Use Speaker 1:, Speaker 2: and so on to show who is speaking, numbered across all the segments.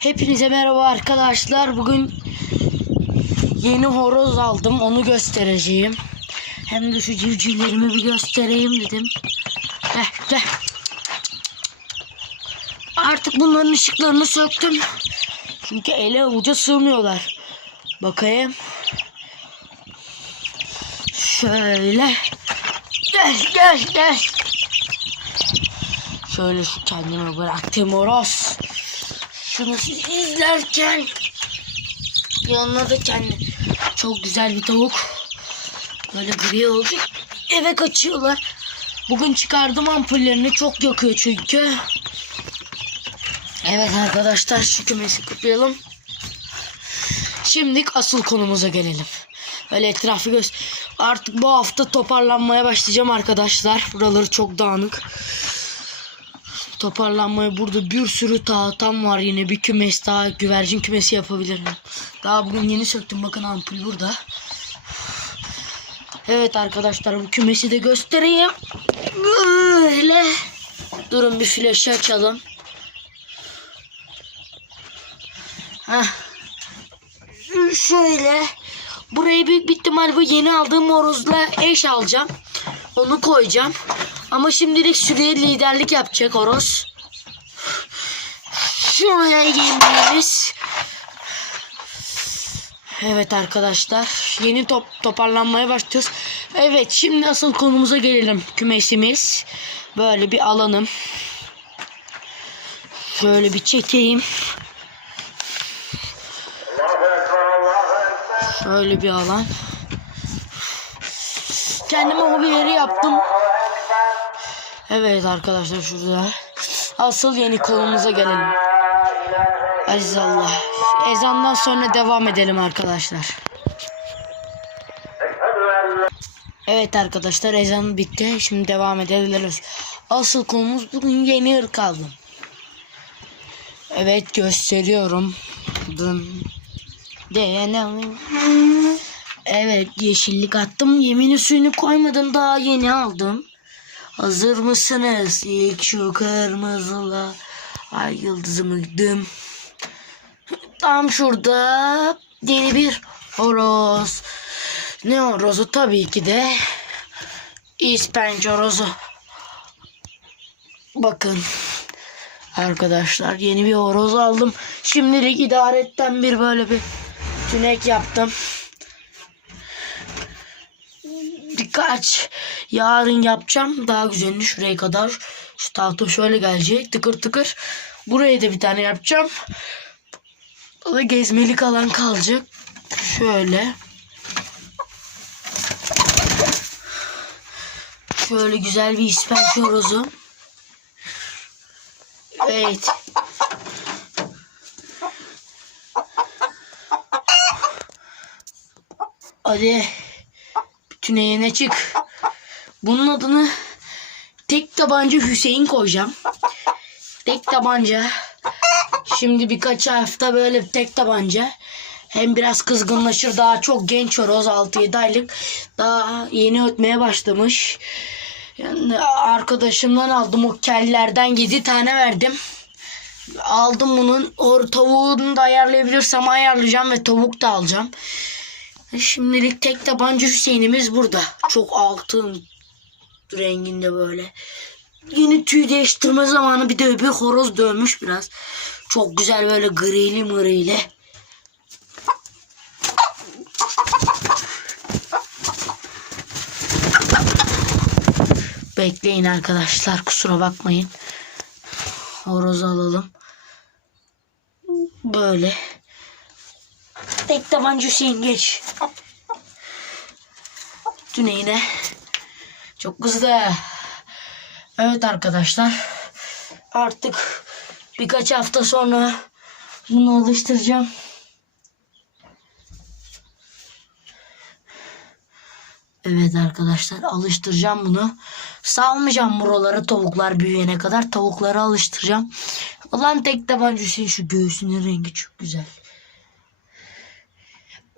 Speaker 1: Hepinize merhaba arkadaşlar. Bugün yeni horoz aldım. Onu göstereceğim. Hem de şu civcivlerimi bir göstereyim dedim. Gel gel. Artık bunların ışıklarını söktüm. Çünkü ele avuca sığmıyorlar. Bakayım. Şöyle. Gel gel gel. Şöyle şu kendime bıraktığım horoz. Siz izlerken yanına da kendi çok güzel bir tavuk. Böyle gri oldu. Eve kaçıyorlar. Bugün çıkardım ampullerini çok yakıyor çünkü. Evet arkadaşlar şu kümesi kutlayalım. Şimdi asıl konumuza gelelim. Böyle etrafı göz. Artık bu hafta toparlanmaya başlayacağım arkadaşlar. Buraları çok dağınık. Toparlanmaya burada bir sürü tahtam var yine bir kümes daha güvercin kümesi yapabilirim. Daha bugün yeni söktüm bakın ampul burada. Evet arkadaşlar bu kümesi de göstereyim. Böyle. Durun bir flaşı açalım. Heh. Şöyle. Burayı büyük bir ihtimal bu yeni aldığım horozla eş alacağım. Onu koyacağım. Ama şimdilik şuraya liderlik yapacak horoz. Şuraya yemeğimiz. Evet arkadaşlar. Yeni top toparlanmaya başlıyoruz. Evet şimdi asıl konumuza gelelim. Kümesimiz. Böyle bir alanım. Şöyle bir çekeyim. Şöyle bir alan. Kendime hobi yeri yaptım. Evet arkadaşlar şurada. Asıl yeni konumuza gelelim. Aziz Allah. Ezandan sonra devam edelim arkadaşlar. Evet arkadaşlar ezan bitti. Şimdi devam edebiliriz. Asıl konumuz bugün yeni ırk aldım. Evet gösteriyorum. Dın. Denelim. Evet yeşillik attım. Yemini suyunu koymadım daha yeni aldım. Hazır mısınız? İlk şu kırmızıla ay yıldızımı gittim. Tam şurada yeni bir horoz. Ne horozu? Tabii ki de İspenç horozu. Bakın arkadaşlar yeni bir horoz aldım. Şimdilik idaretten bir böyle bir tünek yaptım. Birkaç yarın yapacağım. Daha güzelini şuraya kadar. Şu tahta şöyle gelecek. Tıkır tıkır. Buraya da bir tane yapacağım. Burada gezmelik alan kalacak. Şöyle. Şöyle güzel bir ispenç horozu. Evet. Hadi. Tüneyine çık. Bunun adını tek tabanca Hüseyin koyacağım. Tek tabanca. Şimdi birkaç hafta böyle tek tabanca. Hem biraz kızgınlaşır daha çok genç horoz 6-7 aylık. Daha yeni ötmeye başlamış. Yani arkadaşımdan aldım o kellerden 7 tane verdim. Aldım bunun or tavuğunu da ayarlayabilirsem ayarlayacağım ve tavuk da alacağım. Şimdilik tek tabanca Hüseyin'imiz burada. Çok altın renginde böyle. Yeni tüy değiştirme zamanı bir de öbür horoz dönmüş biraz. Çok güzel böyle grili mırili. Bekleyin arkadaşlar kusura bakmayın. Horoz alalım. Böyle. Tek tabanca Hüseyin geç. Tüneyine. Çok kızdı. Evet arkadaşlar. Artık birkaç hafta sonra bunu alıştıracağım. Evet arkadaşlar alıştıracağım bunu. Salmayacağım buraları tavuklar büyüyene kadar. Tavukları alıştıracağım. Ulan tek tabanca Hüseyin şu göğsünün rengi çok güzel.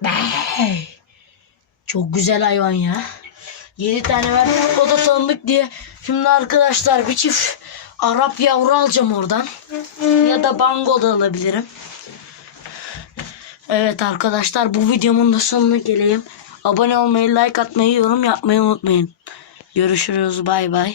Speaker 1: Bey. Çok güzel hayvan ya. 7 tane verdim. O da tanıdık diye. Şimdi arkadaşlar bir çift Arap yavru alacağım oradan. Ya da bango da alabilirim. Evet arkadaşlar bu videomun da sonuna geleyim. Abone olmayı, like atmayı, yorum yapmayı unutmayın. Görüşürüz. Bay bay.